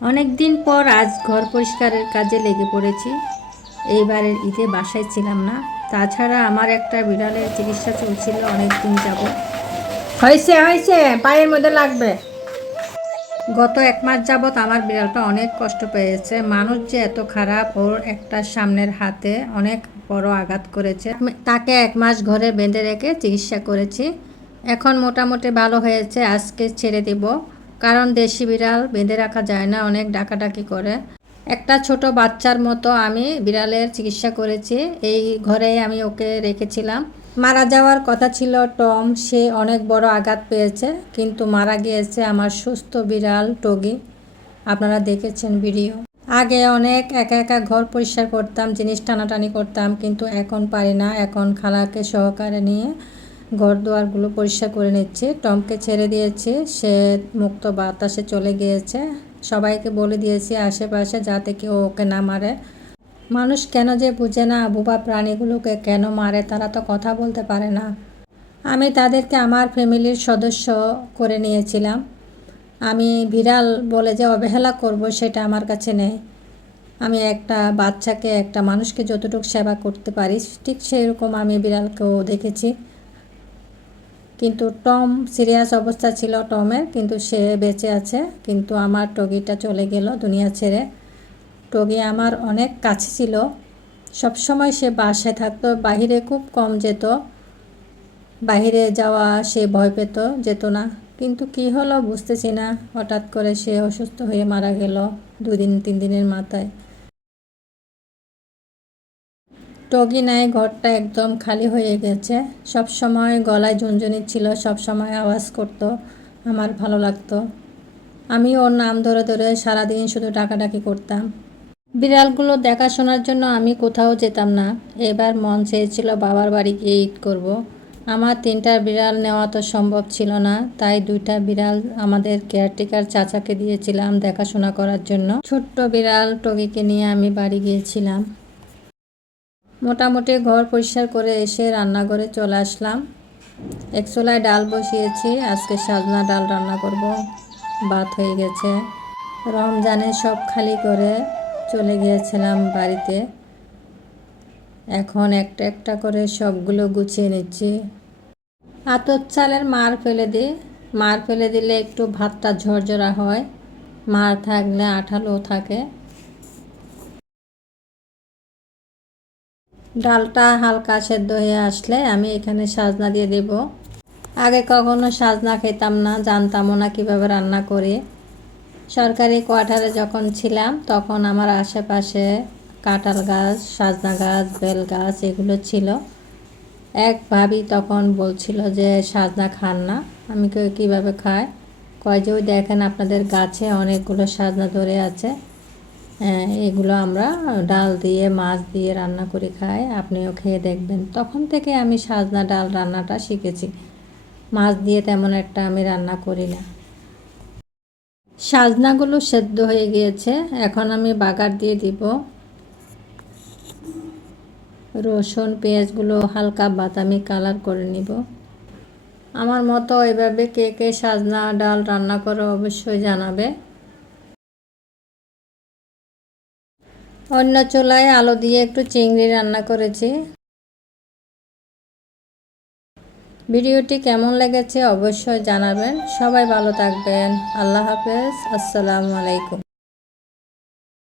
অনেক দিন পর আজ ঘর পরিষ্কারের কাজে লেগে পড়েছি। এইবারের ঈদে বাসায় ছিলাম না। তাছাড়া আমার একটা বিড়ালের চিকিৎসা চলছিল অনেক দিন যাবৎ। হয়েছে হয়েছে, পায়ের মধ্যে লাগবে। গত 1 মাস যাবৎ আমার বিড়ালটা অনেক কষ্ট পেয়েছে। মানুষ যে এত খারাপ, ওর একটা সামনের হাতে অনেক বড় আঘাত করেছে। তাকে 1 মাস ঘরে বেঁধে রেখে চিকিৎসা করেছি। এখন মোটামুটি ভালো হয়েছে। আজকে ছেড়ে দিব, কারণ দেশি বিড়াল বেঁধে রাখা যায় না, অনেক ডাকাডাকি করে। একটা ছোট বাচ্চার মতো আমি বিড়ালের চিকিৎসা করেছি। এই ঘরেই আমি ওকে রেখেছিলাম। মারা যাওয়ার কথা ছিল টম, সে অনেক বড় আঘাত পেয়েছে, কিন্তু মারা গিয়েছে আমার সুস্থ বিড়াল টগি। আপনারা দেখেছেন ভিডিও। আগে অনেক একা একা ঘর পরিষ্কার করতাম, জিনিস টানাটানি করতাম, কিন্তু এখন পারি না। এখন খালাকে সহকারে নিয়ে ঘর দুয়ারগুলো পরিষ্কার করে নিচ্ছি। টমকে ছেড়ে দিয়েছি, সে মুক্ত বাতাসে চলে গিয়েছে। সবাইকে বলে দিয়েছি আশেপাশে যাতে কেউ ওকে না মারে। মানুষ কেন যে বুঝে না বোবা প্রাণীগুলোকে কেন মারে, তারা তো কথা বলতে পারে না। আমি তাদেরকে আমার ফ্যামিলির সদস্য করে নিয়েছিলাম। আমি বিড়াল বলে যে অবহেলা করব, সেটা আমার কাছে নেই। আমি একটা বাচ্চাকে, একটা মানুষকে যতটুকু সেবা করতে পারি, ঠিক সেরকম আমি বিড়ালকেও দেখেছি। কিন্তু টম সিরিয়াস অবস্থা ছিল টমের, কিন্তু সে বেঁচে আছে। কিন্তু আমার টগিটা চলে গেল দুনিয়া ছেড়ে। টগি আমার অনেক কাছে ছিল, সবসময় সে বাসায় থাকতো, বাহিরে খুব কম যেত। বাহিরে যাওয়া সে ভয় পেত, যেত না। কিন্তু কি হলো বুঝতেছি না, হঠাৎ করে সে অসুস্থ হয়ে মারা গেল 2-3 দিনের মাথায়। টগি নাই, ঘরটা একদম খালি হয়ে গেছে। সব সময় গলায় ঝুনঝুনি ছিল, সব সময় আওয়াজ করতো, আমার ভালো লাগতো। আমি ওর নাম ধরে ধরে সারাদিন শুধু ডাকাডাকি করতাম। বিড়ালগুলো দেখাশোনার জন্য আমি কোথাও যেতাম না। এবার মন চেয়েছিল বাবার বাড়ি গিয়ে ঈদ করব। আমার 3টা বিড়াল নেওয়া তো সম্ভব ছিল না, তাই 2টা বিড়াল আমাদের কেয়ারটেকার চাচাকে দিয়েছিলাম দেখাশোনা করার জন্য। ছোট্ট বিড়াল টগিকে নিয়ে আমি বাড়ি গিয়েছিলাম। মোটামুটি ঘর পরিষ্কার করে এসে রান্নাঘরে চলে আসলাম। এক চুলায় ডাল বসিয়েছি, আজকে সাজনা ডাল রান্না করব। ভাত হয়ে গেছে। রমজানে সব খালি করে চলে গিয়েছিলাম বাড়িতে। এখন একটা একটা করে সবগুলো গুছিয়ে নিচ্ছি। আতপ চালের মার ফেলে দিই। মার ফেলে দিলে একটু ভাতটা ঝরঝরা হয়, মার থাকলে আঠালো থাকে। ডালটা হালকা সেদ্ধ হয়ে আসলে আমি এখানে সাজনা দিয়ে দেব। আগে কখনো সাজনা খেতাম না, জানতামও না কীভাবে রান্না করি। সরকারি কোয়ার্টারে যখন ছিলাম তখন আমার আশেপাশে কাঁঠাল গাছ, সাজনা গাছ, বেল গাছ এগুলো ছিল। এক ভাবি তখন বলছিল যে সাজনা খান না। আমি কীভাবে খায়, কয় যে ওই দেখেন আপনাদের গাছে অনেকগুলো সাজনা ধরে আছে, এগুলো আমরা ডাল দিয়ে মাছ দিয়ে রান্না করে খাই, আপনিও খেয়ে দেখবেন। তখন থেকে আমি সাজনা ডাল রান্নাটা শিখেছি। মাছ দিয়ে তেমন একটা আমি রান্না করি না। সাজনাগুলো সেদ্ধ হয়ে গিয়েছে, এখন আমি বাগার দিয়ে দিব। রসুন পেঁয়াজগুলো হালকা বাদামি কালার করে নিব। আমার মতো এভাবে কে কে সাজনা ডাল রান্না করে অবশ্যই জানাবে। অন্য চুলায় আলু দিয়ে একটু চিংড়ি রান্না করেছি। ভিডিওটি কেমন লেগেছে অবশ্যই জানাবেন। সবাই ভালো থাকবেন। আল্লাহ হাফেজ, আসসালামু আলাইকুম।